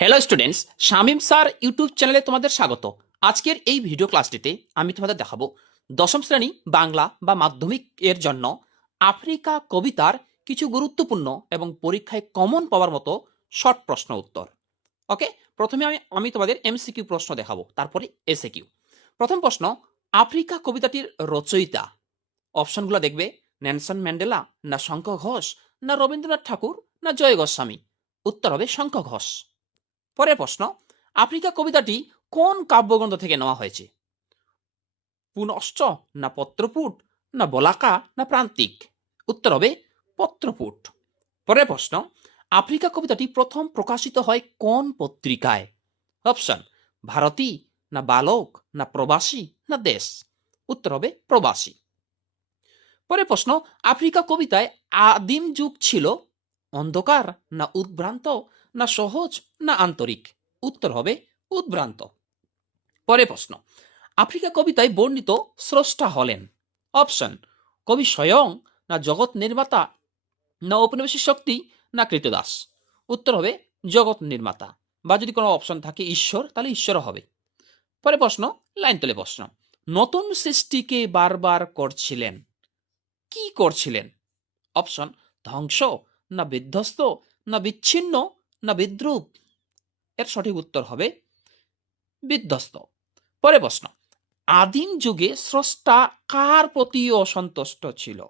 Hello students, Shamim sir YouTube চ্যানেলে তোমাদের স্বাগত। আজকের এই ভিডিও ক্লাসটিতে আমি তোমাদের দেখাবো দশম শ্রেণী বাংলা বা মাধ্যমিক এর জন্য আফ্রিকা কবিতার কিছু গুরুত্বপূর্ণ এবং পরীক্ষায় কমন পাওয়ার মতো শর্ট প্রশ্ন উত্তর। ওকে, প্রথমে আমি তোমাদের এমসিকিউ প্রশ্ন দেখাবো, তারপরে এসএকিউ। প্রথম প্রশ্ন, আফ্রিকা কবিতাটির রচয়িতা। অপশনগুলো দেখবে, নেলসন ম্যান্ডেলা, না শঙ্খ ঘোষ, না রবীন্দ্রনাথ ঠাকুর, না জয় গোস্বামী। উত্তর হবে শঙ্খ ঘোষ। পরের প্রশ্ন, আফ্রিকা কবিতাটি কোন কাব্যগ্রন্থ থেকে নেওয়া হয়েছে? পুনশ্চ, না পত্রপুট, না বলাকা, না প্রান্তিক। উত্তর হবে পত্রপুট। পরের প্রশ্ন, আফ্রিকা কবিতাটি প্রথম প্রকাশিত হয় কোন পত্রিকায়? অপশন, ভারতী, না বালক, না প্রবাসী, না দেশ। উত্তর হবে প্রবাসী। পরের প্রশ্ন, আফ্রিকা কবিতায় আদিম যুগ ছিল অন্ধকার, না উদ্ভ্রান্ত, না সহজ, না আন্তরিক। উত্তর হবে উদ্ভ্রান্ত। পরের প্রশ্ন, আফ্রিকা কবিতায় বর্ণিত স্রষ্টা হলেন? অপশন, কবি স্বয়ং, না জগৎ নির্মাতা, না ঔপনিবেশিক শক্তি, না কৃতদাস। উত্তর হবে জগৎ নির্মাতা, বা যদি কোনো অপশন থাকে ঈশ্বর, তাহলে ঈশ্বর হবে। পরের প্রশ্ন, লাইন তুলে প্রশ্ন, নতুন সৃষ্টিকে বারবার করছিলেন, কি করছিলেন? অপশন, ধ্বংস, না বিধ্বস্ত, না বিচ্ছিন্ন, না বিদ্রুপ। এর সঠিক উত্তর হবে বিধ্বস্ত। পরে প্রশ্ন, আদিম যুগে স্রষ্টা কার প্রতি অসন্তুষ্ট ছিল?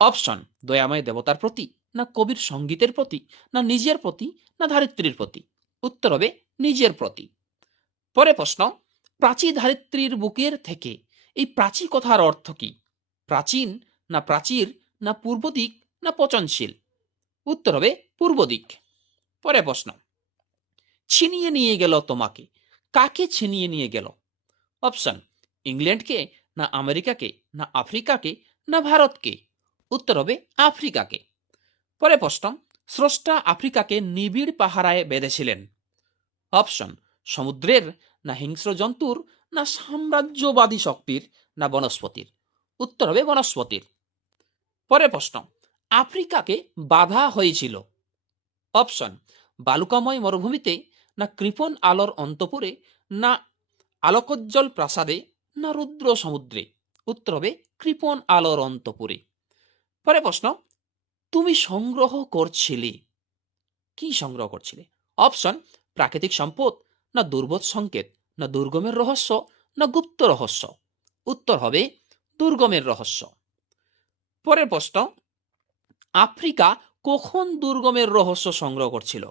অপশন, দয়াময় দেবতার প্রতি, না কবির সঙ্গীতের প্রতি, না নিজের প্রতি, না ধারিত্রীর প্রতি। উত্তর হবে নিজের প্রতি। পরে প্রশ্ন, প্রাচী ধারিত্রীর বুকের থেকে, এই প্রাচী কথার অর্থ কি? প্রাচীন, না প্রাচীর, না পূর্ব দিক, না পচনশীল। উত্তর হবে পূর্ব দিক। পরে প্রশ্ন, ছিনিয়ে নিয়ে গেল তোমাকে, কাকে ছিনিয়ে নিয়ে গেল? অপশন, ইংল্যান্ডকে, না আমেরিকাকে, না আফ্রিকাকে, না ভারতকে। উত্তর হবে আফ্রিকাকে। পরে প্রশ্ন, স্রষ্টা আফ্রিকাকে নিবিড় পাহারায় বেঁধেছিলেন? অপশন, সমুদ্রের, না হিংস্র জন্তুর, না সাম্রাজ্যবাদী শক্তির, না বনস্পতির। উত্তর হবে বনস্পতির। পরে প্রশ্ন, আফ্রিকাকে বাধা হয়েছিল? অপশন, বালুকাময় মরুভূমিতে, না কৃপণ আলোর অন্তপুরে, না আলোকোজ্জ্বল প্রাসাদে, না রুদ্র সমুদ্রে। উত্তর হবে কৃপণ আলোর অন্তপুরে। পরে প্রশ্ন, তুমি সংগ্রহ করছিলে, কি সংগ্রহ করছিলে? অপশন, প্রাকৃতিক সম্পদ, না দুর্বোধ সংকেত, না দুর্গমের রহস্য, না গুপ্ত রহস্য। উত্তর হবে দুর্গমের রহস্য। পরের প্রশ্ন, আফ্রিকা কখন দুর্গমের রহস্য সংগ্রহ করছিল?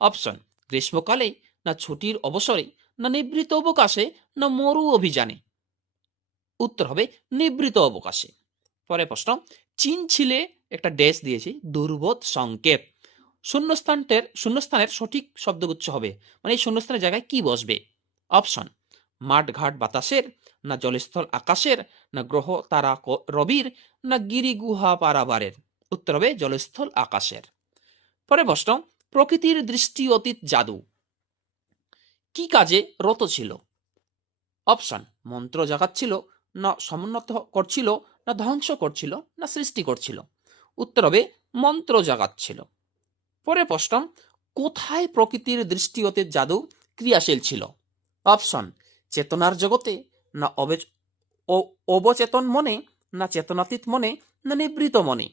অপশন, গ্রীষ্মকালে, না ছুটির অবসরে, না নিবৃত অবকাশে, না মরু অভিযানে। উত্তর হবে নিবৃত অবকাশে। পরে প্রশ্ন, চীন ছিলে একটা ড্যাশ দিয়েছি দুর্বোধ সংকেত, শূন্যস্থানের সঠিক শব্দগুচ্ছ হবে, মানে এই শূন্যস্থানের জায়গায় কি বসবে? অপশন, মাঠ ঘাট বাতাসের, না জলস্থল আকাশের, না গ্রহ তারা রবির, না গিরি গুহা পারাবারের। উত্তর হবে জলস্থল আকাশের। পরে প্রশ্ন, প্রকৃতির দৃষ্টি অতীত জাদু কি কাজে রত ছিল? অপশন, মন্ত্র জাগাচ্ছিল, না সমুন্নত করছিল, না ধ্বংস করছিল, না সৃষ্টি করছিল। উত্তর হবে মন্ত্র জাগাচ্ছিল। পরে প্রশ্ন, কোথায় প্রকৃতির দৃষ্টি অতীত জাদু ক্রিয়াশীল ছিল? অপশন, চেতনার জগতে, না অবচেতন মনে, না চেতনাতীত মনে, না নিবৃত মনে।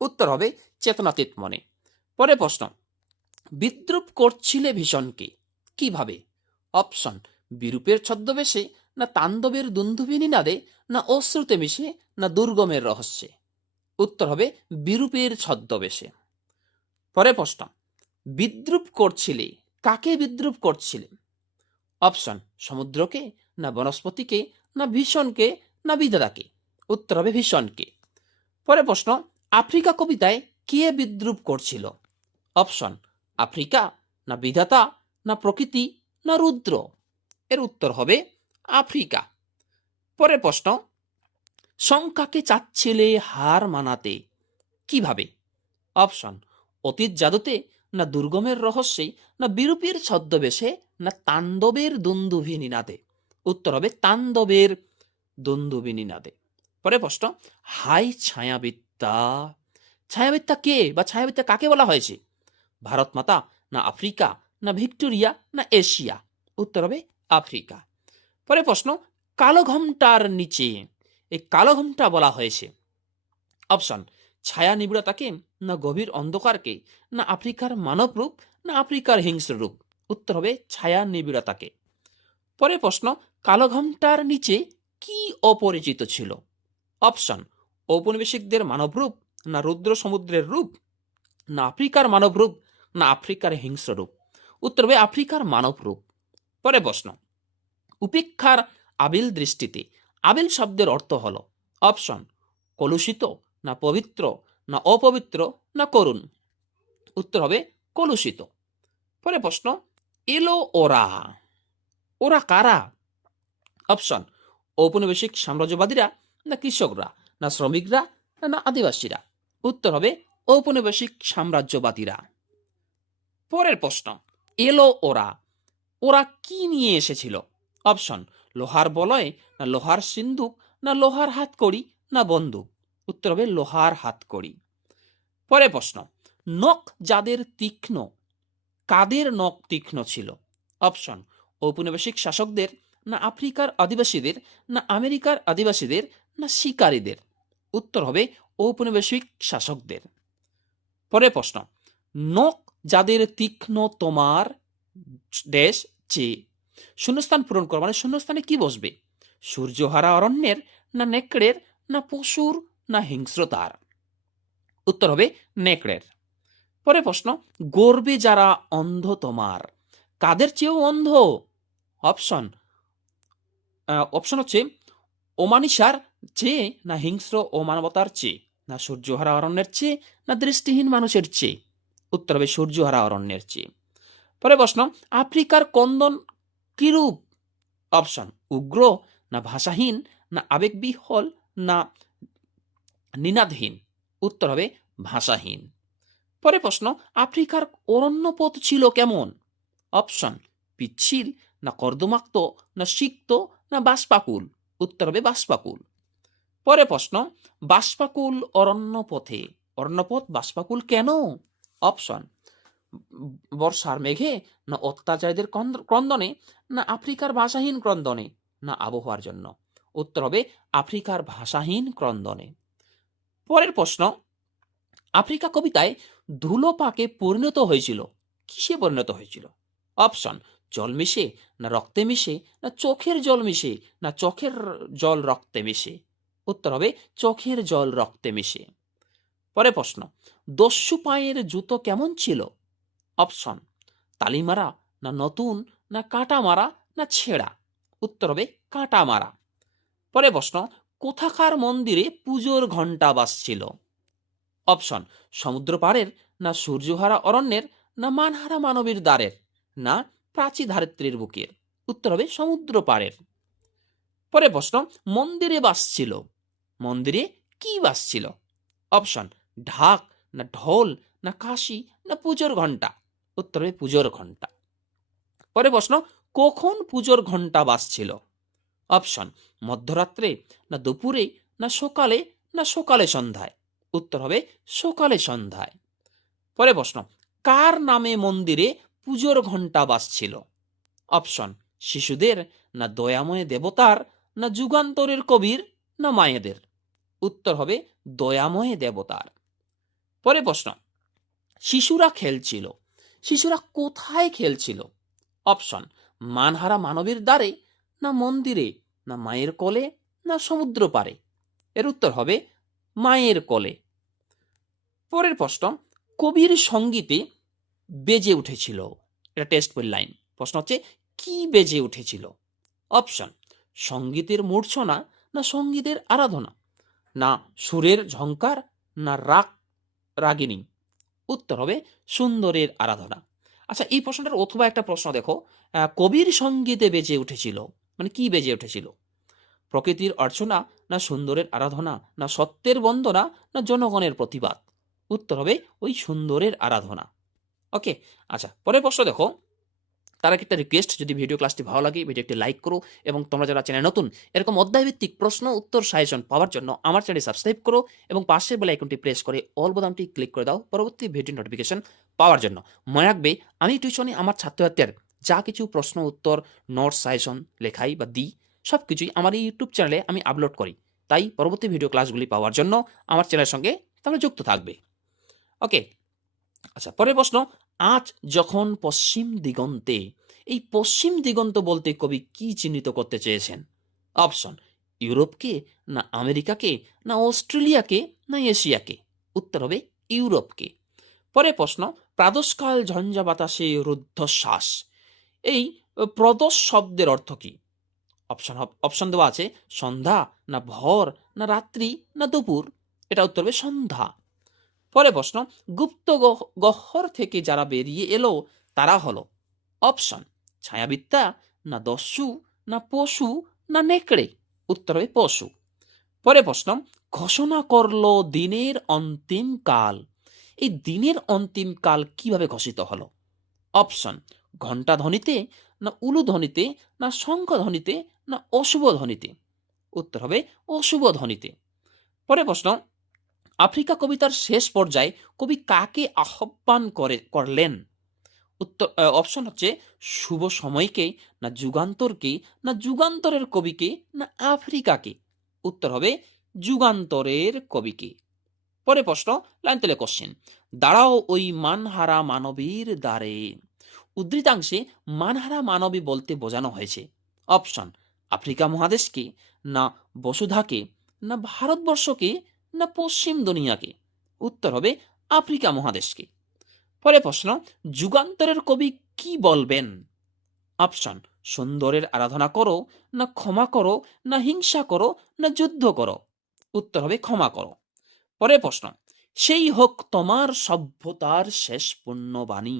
উত্তর হবে চেতনাতীত মনে। পরে প্রশ্ন, বিদ্রুপ করছিলে ভীষণকে, কিভাবে? অপশন, বিরূপের ছদ্মবেশে, না তাণ্ডবের দুন্দুবিনী নাদে, না অশ্রুতে মিশে, না দুর্গমের রহস্যে। উত্তর হবে বিরূপের ছদ্মবেশে। পরে প্রশ্ন, বিদ্রুপ করছিলে, কাকে বিদ্রুপ করছিলে? অপশন, সমুদ্রকে, না বনস্পতিকে, না ভীষণকে, না বিধাতাকে। উত্তর হবে ভীষণকে। পরে প্রশ্ন, আফ্রিকা কবিতায় কে বিদ্রুপ করছিল? অপশন, আফ্রিকা, না বিধাতা, না প্রকৃতি, না রুদ্র। এর উত্তর হবে আফ্রিকা। পরের প্রশ্ন, শঙ্কাকে চাচ্ছিলে হার মানাতে, কিভাবে? অপশন, অতীত জাদুতে, না দুর্গমের রহস্যে, না বিরূপের ছদ্মবেশে, না তাণ্ডবের দুন্দুভি নিনাদে। উত্তর হবে তাণ্ডবের দুন্দুভি নিনাদে। পরে প্রশ্ন, হাই ছায়াবিদ্যা, ছায়াবিদ্যা কে বা ছায়াবিদ্যা কাকে বলা হয়েছে? ভারত মাতা, না আফ্রিকা, না ভিক্টোরিয়া, না এশিয়া? উত্তর হবে আফ্রিকা। পরে প্রশ্ন, কালো ঘোমটার নিচে, এই কালো ঘোমটা বলা হয়েছে। অপশন, ছায়া নিবিড়তাকে, না গভীর অন্ধকারকে, না আফ্রিকার মানব রূপ, না আফ্রিকার হিংস্র রূপ? উত্তর হবে ছায়া নিবিড়তাকে। পরে প্রশ্ন, কালো ঘোমটার নিচে কি অপরিচিত ছিল? অপশন, ঔপনিবেশিকদের মানব রূপ, না রুদ্র সমুদ্রের রূপ, না আফ্রিকার মানব রূপ, না আফ্রিকার হিংস্র রূপ? উত্তর হবে আফ্রিকার মানব রূপ। পরে প্রশ্ন, উপেক্ষার আবিল দৃষ্টিতে, আবিল শব্দের অর্থ হল? অপশন, কলুষিত, না পবিত্র, না অপবিত্র, না করুণ? উত্তর হবে কলুষিত। পরে প্রশ্ন, এলো ওরা, ওরা কারা? অপশন, ঔপনিবেশিক সাম্রাজ্যবাদীরা, না কৃষকরা, না শ্রমিকরা, না আদিবাসীরা? উত্তর হবে ঔপনিবেশিক সাম্রাজ্যবাদীরা। পরের প্রশ্ন, এলো ওরা, ওরা কি নিয়ে এসেছিল? অপশন, লোহার বলয়, না লোহার সিন্দুক, না লোহার হাতকড়ি, না বন্দুক? উত্তর হবে লোহার হাতকড়ি। পরের প্রশ্ন, নখ যাদের তীক্ষ্ণ, কাদের নখ তীক্ষ্ণ ছিল? অপশন, ঔপনিবেশিক শাসকদের, না আফ্রিকার আদিবাসীদের, না আমেরিকার আদিবাসীদের, না শিকারীদের? উত্তর হবে ঔপনিবেশিক শাসকদের। পরের প্রশ্ন, নখ যাদের তীক্ষ্ণ তোমার দেশ চেয়ে, শূন্যস্থান পূরণ করো, মানে শূন্যস্থানে কি বসবে? সূর্যহারা অরণ্যের, না নেকড়ের, না পশুর, না হিংস্রতার? উত্তর হবে নেকড়ের। পরে প্রশ্ন, গর্বে যারা অন্ধ তোমার, কাদের চেয়েও অন্ধ? অপশন, অপশন হচ্ছে ওমানিসার চেয়ে, না হিংস্র ও মানবতার চেয়ে, না সূর্যহারা অরণ্যের চেয়ে, না দৃষ্টিহীন মানুষের চেয়ে? উত্তর হবে সূর্যহারা অরণ্যের চেয়ে। পরে প্রশ্ন, আফ্রিকার কন্দন কিরূপ? অপশন, উগ্র, না ভাষাহীন, না আবেগবিহ্বল, না নিনাদহীন? উত্তর হবে ভাষাহীন। পরে প্রশ্ন, আফ্রিকার অরণ্যপথ ছিল কেমন? অপশন, পিচ্ছিল, না কর্দমাক্ত, না সিক্ত, না বাষ্পাকুল? উত্তর হবে বাষ্পাকুল। পরে প্রশ্ন, বাষ্পাকুল অরণ্যপথে, অরণ্যপথ বাষ্পাকুল কেন? অপশন, বর্ষার মেঘে, না অত্যাচারীদের ক্রন্দনে, না আফ্রিকার ভাষাহীন ক্রন্দনে, না আবহাওয়ার জন্য? উত্তর হবে আফ্রিকার ভাষাহীন ক্রন্দনে। পরের প্রশ্ন, আফ্রিকা কবিতায় ধুলো পাকে পরিণত হয়েছিল, কিসে পরিণত হয়েছিল? অপশন, জল মিশে, না রক্তে মিশে, না চোখের জল মিশে, না চোখের জল রক্তে মিশে? উত্তর হবে চোখের জল রক্তে মিশে। পরে প্রশ্ন, দস্যু পায়ের জুতো কেমন ছিল? অপশন, তালিমারা, না নতুন, না কাটা মারা, না ছেঁড়া? উত্তর হবে কাটা মারা। পরে প্রশ্ন, কোথাকার মন্দিরে পুজোর ঘণ্টা বাজছিল? অপশন, সমুদ্র পাড়ের, না সূর্যহারা অরণ্যের, না মানহারা মানবীর দ্বারের, না প্রাচী ধারিত্রীর বুকের? উত্তর হবে সমুদ্র পাড়ের। পরে প্রশ্ন, মন্দিরে বাজছিল, মন্দিরে কি বাজছিল? অপশন, ঢাক, না ঢোল, না কাশি, না পুজোর ঘণ্টা? উত্তর হবে পুজোর ঘণ্টা। পরে প্রশ্ন, কখন পুজোর ঘণ্টা বাজছিল? অপশন, মধ্যরাত্রে, না দুপুরে, না সকালে, না সকালে সন্ধ্যায়? উত্তর হবে সকালে সন্ধ্যায়। পরে প্রশ্ন, কার নামে মন্দিরে পুজোর ঘণ্টা বাজছিল? অপশন, শিশুদের, না দয়াময় দেবতার, না যুগান্তরের কবির, না মায়েদের? উত্তর হবে দয়াময় দেবতার। পরে প্রশ্ন, শিশুরা খেলছিল, শিশুরা কোথায় খেলছিল? অপশন, মানহারা মানবীর দ্বারে, না মন্দিরে, না মায়ের কোলে, না সমুদ্র পারে? এর উত্তর হবে মায়ের কোলে। পরের প্রশ্ন, কবির সঙ্গীতে বেজে উঠেছিল, এটা টেস্ট বই লাইন। প্রশ্ন হচ্ছে কি বেজে উঠেছিল? অপশন, সঙ্গীতের মূর্ছনা, না সঙ্গীতের আরাধনা, না সুরের ঝঙ্কার, না রাগিনী? উত্তর হবে সুন্দরের আরাধনা। আচ্ছা, এই প্রশ্নটার অথবা একটা প্রশ্ন দেখো, কবির সঙ্গীতে বেজে উঠেছিল, মানে কি বেজে উঠেছিল? প্রকৃতির অর্চনা, না সুন্দরের আরাধনা, না সত্যের বন্দনা, না জনগণের প্রতিবাদ? উত্তর হবে ওই সুন্দরের আরাধনা। ওকে, আচ্ছা পরের প্রশ্ন দেখো, তার আগে একটা রিকোয়েস্ট, যদি ভিডিও ক্লাসটি ভালো লাগে ভিডিও একটি লাইক করো, এবং তোমরা যারা চ্যানেল নতুন এরকম অধ্যায়ভিত্তিক প্রশ্ন উত্তর সাজেশন পাওয়ার জন্য আমার চ্যানেল সাবস্ক্রাইব করো এবং পাশের বেল আইকনটি প্রেস করে অল বোতামটি ক্লিক করে দাও পরবর্তী ভিডিও নোটিফিকেশন পাওয়ার জন্য। মনে রাখবে, আমি টিউশনে আমার ছাত্রছাত্রীদের যা কিছু প্রশ্ন উত্তর নোটস সাজেশন লেখাই বা দিই সব কিছুই আমার এই ইউটিউব চ্যানেলে আমি আপলোড করি। তাই পরবর্তী ভিডিও ক্লাসগুলি পাওয়ার জন্য আমার চ্যানেলের সঙ্গে তোমরা যুক্ত থাকবে। ওকে, আচ্ছা, পরের প্রশ্ন, আজ যখন পশ্চিম দিগন্তে, এই পশ্চিম দিগন্ত বলতে কবি কি চিহ্নিত করতে চেয়েছেন? অপশন, ইউরোপকে, না আমেরিকাকে, না অস্ট্রেলিয়াকে, না এশিয়াকে? উত্তর হবে ইউরোপকে। পরের প্রশ্ন, প্রাদোষকাল ঝঞ্ঝা বাতাসে রুদ্ধশ্বাস, এই প্রদোষ শব্দের অর্থ কি? অপশন দেওয়া আছে, সন্ধ্যা, না ভর, না রাত্রি, না দুপুর? এটা উত্তর হবে সন্ধ্যা। পরে প্রশ্ন, গুপ্ত গহ্বর থেকে যারা বেরিয়ে এলো তারা হলো? অপশন, ছায়াবিদ্যা, না দস্যু, না পশু, না নেকড়ে? উত্তর হবে পশু। পরে প্রশ্ন, ঘোষণা করলো দিনের অন্তিম কাল, এই দিনের অন্তিম কাল কিভাবে ঘোষিত হলো? অপশন, ঘণ্টা ধ্বনিতে, না উলু ধ্বনিতে, না শঙ্খ ধ্বনিতে, না অশুভ ধ্বনিতে? উত্তর হবে অশুভ ধ্বনিতে। পরে প্রশ্ন, আফ্রিকা কবিতার শেষ পর্যায়ে কবি কাকে আহ্বান করলেন? উত্তর অপশন হচ্ছে, শুভ সময়কে, না যুগান্তরকে, না যুগান্তরের কবিকে, না আফ্রিকাকে? উত্তর হবে যুগান্তরের কবিকে। পরে প্রশ্ন, লাইন তেলে কোশ্চেন, দাঁড়াও ওই মানহারা মানবীর দ্বারে, উদ্ধৃতাংশে মানহারা মানবী বলতে বোঝানো হয়েছে? অপশন, আফ্রিকা মহাদেশকে, না বসুধাকে, না ভারতবর্ষকে, না পশ্চিম দুনিয়াকে? উত্তর হবে আফ্রিকা মহাদেশকে। পরে প্রশ্ন, যুগান্তরের কবি কি বলবেন? অপশন, সুন্দরের আরাধনা করো, না ক্ষমা করো, না হিংসা করো, না যুদ্ধ করো? উত্তর হবে ক্ষমা করো। পরের প্রশ্ন, সেই হোক তোমার সভ্যতার শেষ পুণ্যবাণী,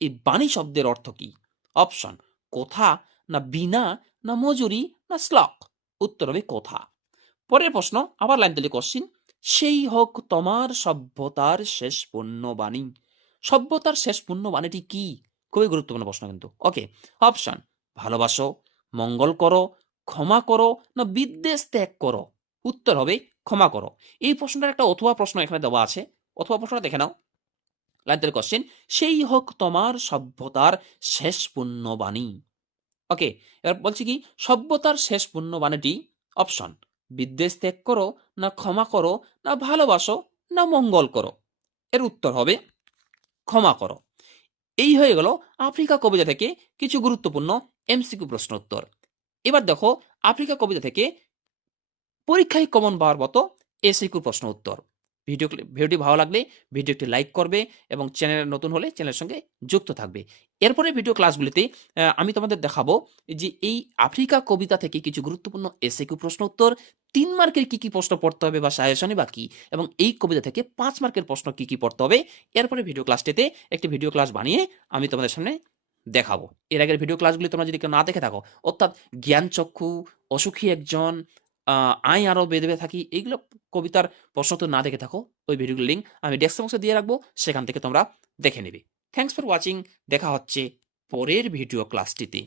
এই বাণী শব্দের অর্থ কি? অপশন, কোথা, না বিনা, না মজুরি, না শ্লোক? উত্তর হবে কোথা। পরের প্রশ্ন, আবার লাইন দিলে কোশ্চিন, সেই হোক তোমার সভ্যতার শেষ পুণ্যবাণী, সভ্যতার শেষ পুণ্যবাণীটি কি? খুবই গুরুত্বপূর্ণ প্রশ্ন কিন্তু। ওকে, অপশন, ভালোবাসো, মঙ্গল করো, ক্ষমা করো, না বিদ্বেষ ত্যাগ করো? উত্তর হবে ক্ষমা করো। এই প্রশ্নটার একটা অথবা প্রশ্ন এখানে দেওয়া আছে, অথবা প্রশ্নটা দেখে নাও। লাইন কোশ্চেন, সেই হোক তোমার সভ্যতার শেষ পুণ্যবাণী। ওকে, এবার বলছি কি, সভ্যতার শেষ পুণ্যবাণীটি অপশন, বিদ্বেষ ত্যাগ করো, না ক্ষমা করো, না ভালোবাসো, না মঙ্গল করো? এর উত্তর হবে ক্ষমা করো। এই হয়ে গেল আফ্রিকা কবিতা থেকে কিছু গুরুত্বপূর্ণ এমসিকিউ প্রশ্ন উত্তর। এবার দেখো আফ্রিকা কবিতা থেকে পরীক্ষায় কমন পাওয়ার মতো এসিকিউ প্রশ্ন উত্তর। ভিডিওটি ভালো লাগলে ভিডিওটি লাইক করবে এবং চ্যানেলে নতুন হলে চ্যানেলের সঙ্গে যুক্ত থাকবে। এরপরে ভিডিও ক্লাসগুলিতে আমি তোমাদের দেখাবো যে এই আফ্রিকা কবিতা থেকে কিছু গুরুত্বপূর্ণ এসিকিউ প্রশ্ন উত্তর, 3 মার্কের কি প্রশ্ন পড়তে হবে বা সাজেশনে বা কি, এবং এই কবিতা থেকে 5 মার্কের প্রশ্ন কি পড়তে হবে। এরপরে ভিডিও ক্লাসটিতে একটি ভিডিও ক্লাস বানিয়ে আমি তোমাদের সামনে দেখাবো। এর আগের ভিডিও ক্লাসগুলি তোমরা যদি কেউ না দেখে থাকো, অর্থাৎ জ্ঞানচক্ষু, অসুখী একজন, আই আরো বেঁধে থাকি, এইগুলো কবিতার প্রশ্ন তো না দেখে থাকো, ওই ভিডিওগুলোর লিঙ্ক আমি ডেসক্রিপশনে দিয়ে রাখবো, সেখান থেকে তোমরা দেখে নেবে। থ্যাঙ্কস ফর ওয়াচিং, দেখা হচ্ছে পরের ভিডিও ক্লাসটিতে।